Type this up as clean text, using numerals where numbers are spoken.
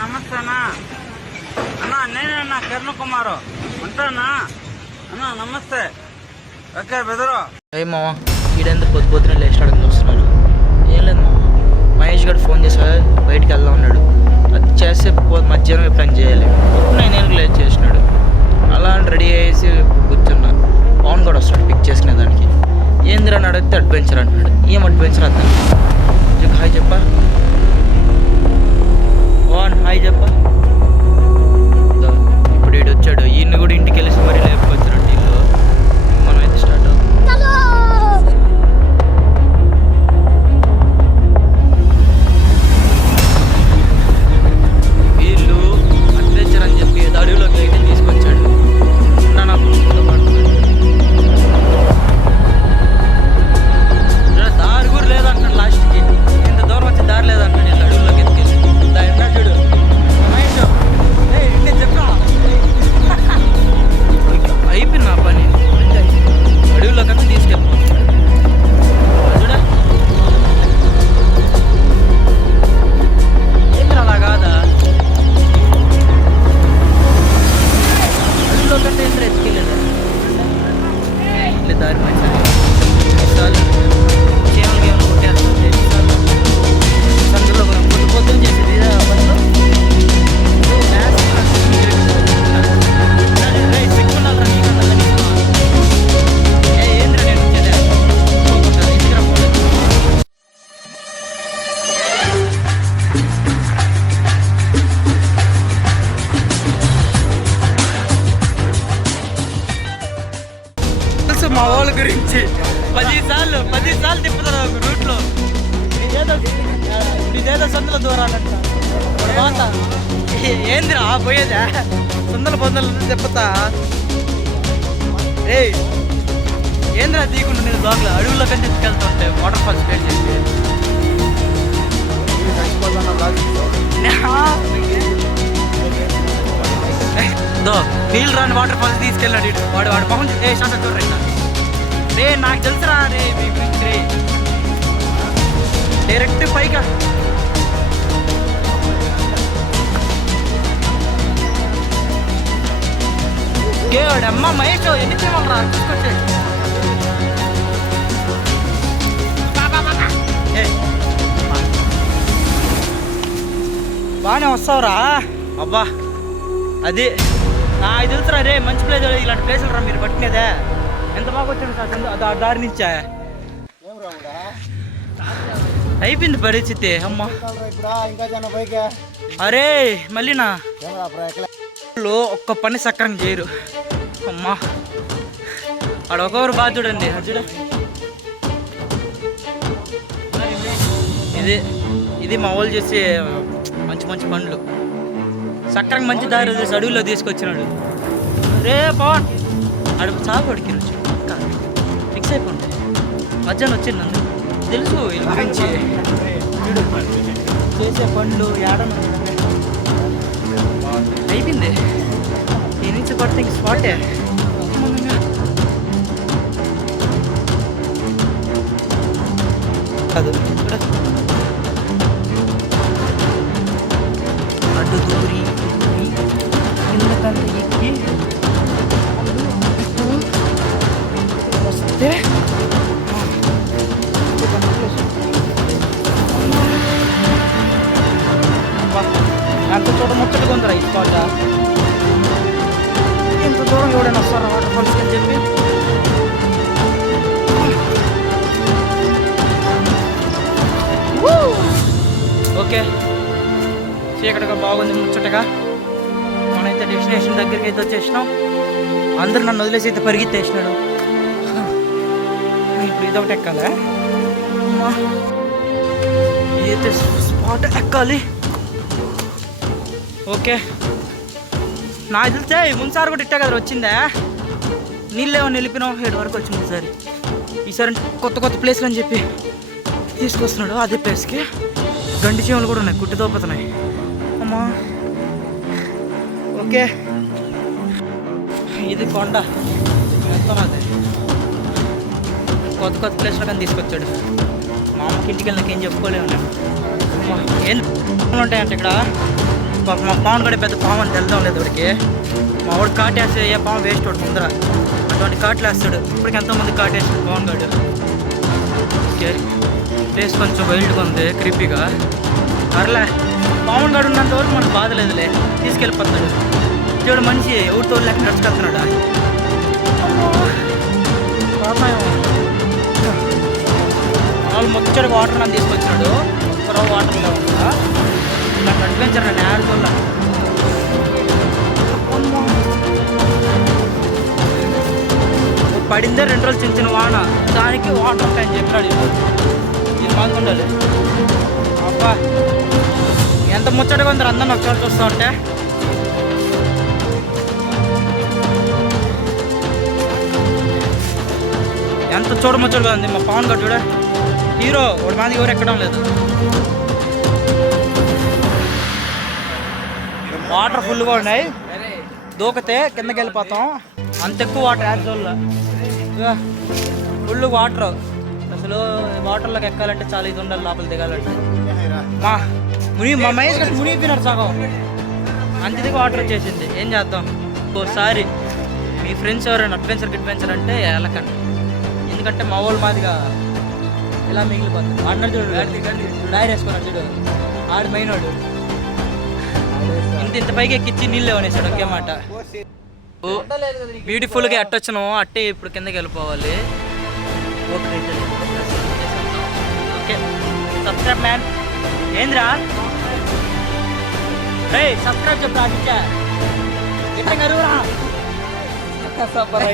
నమస్తే అన్నా. అన్నా నేనన్నా కిరణ్ కుమారు ఉంటానా అన్నా. నమస్తే. ఓకే బెదరు. ఏ మామ ఈడెందుకు పొద్దు పొద్దున లేచినాడని చూస్తున్నారు. ఏం లేదు మామ, మహేష్ గారు ఫోన్ చేసా బయటికి వెళ్దాం అన్నాడు. అది చేస్తే మధ్యాహ్నం ఎప్పుడైనా చేయాలి. నేను లేట్ చేసినాడు. అలా రెడీ అయ్యేసి కూర్చున్నా. పవన్ కూడా వస్తాడు పిక్ చేసుకునే దానికి. ఏందిరా అని అడిగితే అడ్వెంచర్ అంటున్నాడు. ఏం అడ్వెంచర్ అర్థం హాయ్ చెప్పా. పవన్ హాయ్ చెప్పా. ఇప్పుడు వీడు వచ్చాడు. ఈయన కూడా ఇంటికి వెళ్ళేసి మరీ లేపుకొచ్చాడు ఇల్లు. మనం అయితే స్టార్ట్ అవుతాం. వీళ్ళు అడ్వెంచర్ అని చెప్పి అడవిలోకి అయితే తీసుకొచ్చాడు. దారి కూడా లేదంటాడు. లాస్ట్కి ఇంత దూరం వచ్చి దారి లేదంటాడు. వీళ్ళు అడవుల్లోకి ఎత్తుకెళ్ళి చూడు చెప్పా అయిపోయింది నా పని. అడవుల్లోకంతా తీసుకెళ్ళిపోతున్నాడు. చూడా ఏంద్ర అలా కాదా? అడవుల్లోకంతా ఏంద్ర ఎత్తుకెళ్ళేదా? దారి మంచిది కేవలం కేవలం కొట్టేస్తుంది. సందులో పొద్దు పొద్దున చేసేది మా వాళ్ళ గురించి 10 సార్లు తిప్పుతారు ఒక రూట్లో. ఇదేదో సందులో దూరాలంట. తర్వాత ఏందిరా పోయేదా? సందుల పొందలు తిప్పుతా. రే ఏంద్రా తీయకుండా నేను బ్లాగ్లో అడవుల్లో కంటే తీసుకెళ్తుంటే వాటర్ ఫాల్స్ పేరు చేసి ఫీల్ రాని వాటర్ ఫాల్స్ తీసుకెళ్ళాడు వాడు మొహం శాసన చూడరా. రే నాకు తెలుసురా రే మీ గురించి. రే డైరెక్ట్ పైగా వాడు అమ్మ మహేష్ ఎన్ని చేయమరా తీసుకొచ్చాడు. బాగానే వస్తావురా. అబ్బా అది నాకు తెలుసురా రే. మంచి ప్లేస్ ఇలాంటి ప్లేసులు రా మీరు పట్టినదే. ఎంత బాగా వచ్చాడు సార్ దారి నుంచా. అయిపోయింది పరిస్థితి. అమ్మ అరే మళ్ళీ నా ఒక్క పని సక్రంగా చేయరు. అమ్మా ఆడ ఒక్కొక్కరు బాగా చూడండి. ఇది మా వాళ్ళు చేసే మంచి మంచి పనులు. సక్రంగా మంచి దారి అడవుల్లో తీసుకొచ్చినాడు. రే పవన్ అడుగు సాగుడికి రుచి ఫిక్స్ అయిపోండి. మధ్యాహ్నం వచ్చింది నందు తెలుసు వీళ్ళ గురించి. చేసే పనులు ఏడను అయిపోయింది. ఈ నుంచి పడితే ఇంక స్పాటే. కాదు అడ్డు దూరి కిందకంత ఎక్కి వస్తే ఎంత చోట ముచ్చటగా ఉందిరా ఈ స్పాట్. ఎంత దూరం ఎవడైనా వస్తారా వాటర్ ఫాల్స్కి అని చెప్పి. ఓకే చీకటిగా బాగుంది ముచ్చటగా. మనమైతే డెస్టినేషన్ దగ్గరికి అయితే వచ్చేసినాం. అందరు నన్ను వదిలేసి అయితే పరిగెత్తేసినాడు. ఇప్పుడు ఇదొకటి ఎక్కాలా? ఇదైతే స్పాట్ ఎక్కాలి. ఓకే నాకు తెలిసే ముందుసారి కూడా ఇట్టా కదా వచ్చిందా. నీళ్ళేమో నిలిపినాం 7 వరకు వచ్చింది ఈసారి. ఈసారి కొత్త కొత్త ప్లేస్లు అని చెప్పి తీసుకొస్తున్నాడు. అదే ప్లేస్కి గండి చీమలు కూడా ఉన్నాయి, కుట్టి దోపుతున్నాయి. అమ్మా ఓకే ఇది కొండ మొత్తం. అదే కొత్త కొత్త ప్లేస్లో కానీ తీసుకొచ్చాడు. మా అమ్మకి ఇంటికి వెళ్ళి నాకేం చెప్పుకోలేము. ఏం ఉంటాయంటే ఇక్కడ పాప మా పాము కూడా పెద్ద పాము అని వెళ్దాం లేదు వాడికి. మా వాడు కాటేస్తే ఏ పాము వేస్ట్ వాడు ముందర అటువంటి కాట్లు వేస్తాడు. ఇప్పటికి ఎంతోమంది కాటేస్తాడు పవన్ గాడు. ఓకే ప్లేస్ కొంచెం వైల్డ్గా ఉంది, క్రీపీగా. అరలే పవన్ గాడు ఉన్నంత వరకు మనకు బాధ లేదులే, తీసుకెళ్ళిపోతాడు. చూడు మనిషి ఎవరితో లేక నడుచుకెళ్తున్నాడా. వాళ్ళు ముచ్చడి వాటర్ నన్ను తీసుకొచ్చినాడు. ఒక వాటర్లో ఉందా నాకు అడ్వెంచర్ నన్ను ఆడుకోలే. పడిందే 2 రోజులు చిన్న చిన్న వాన, దానికి వాటర్ అని చెప్పినాడు. ఇది బాగుండాలి. అబ్బా ఎంత ముచ్చటగా ఉందరు అందరిని ఒకసారి చూస్తూ ఉంటే. ఎంత చూడముచ్చటగా ఉంది. మా పవన్ గారు చూడ హీరో, వాడి మాది ఎవరు ఎక్కడం లేదు. వాటర్ ఫుల్గా ఉన్నాయి, దూకితే కిందకి వెళ్ళిపోతాం. అంత ఎక్కువ వాటర్ యాక్చువల్గా ఫుల్ వాటర్. అసలు వాటర్లోకి ఎక్కాలంటే చాలా ఇది ఉండాలి, లోపల దిగాలంటే. మా మహేష్ గారు మునిగిపోయినారు సగం, అంతదిగా వాటర్ వచ్చేసింది. ఏం చేద్దాం. ఓసారి మీ ఫ్రెండ్స్ ఎవరైనా అడ్వెంచర్ అంటే వెళ్ళకండి, ఎందుకంటే మా వాళ్ళు మాదిగా ఇలా మిగిలిపోతుంది. ఆడినాడు చూడు, డైర్ వేసుకున్నాడు చూడు, ఆడు మైనోడు ఇంత పైకి ఎక్కిచ్చి నీళ్ళు లేవనేసాడు. ఒకే మాట. బ్యూటిఫుల్గా అట్టొచ్చును అట్టే ఇప్పుడు కిందకి వెళ్ళిపోవాలి. Okay okay subscribe man. ఏంద్రా సబ్స్క్రైబ్ చెప్పు. ఆదిత్య ఎట్లా కరువురా సూపర్.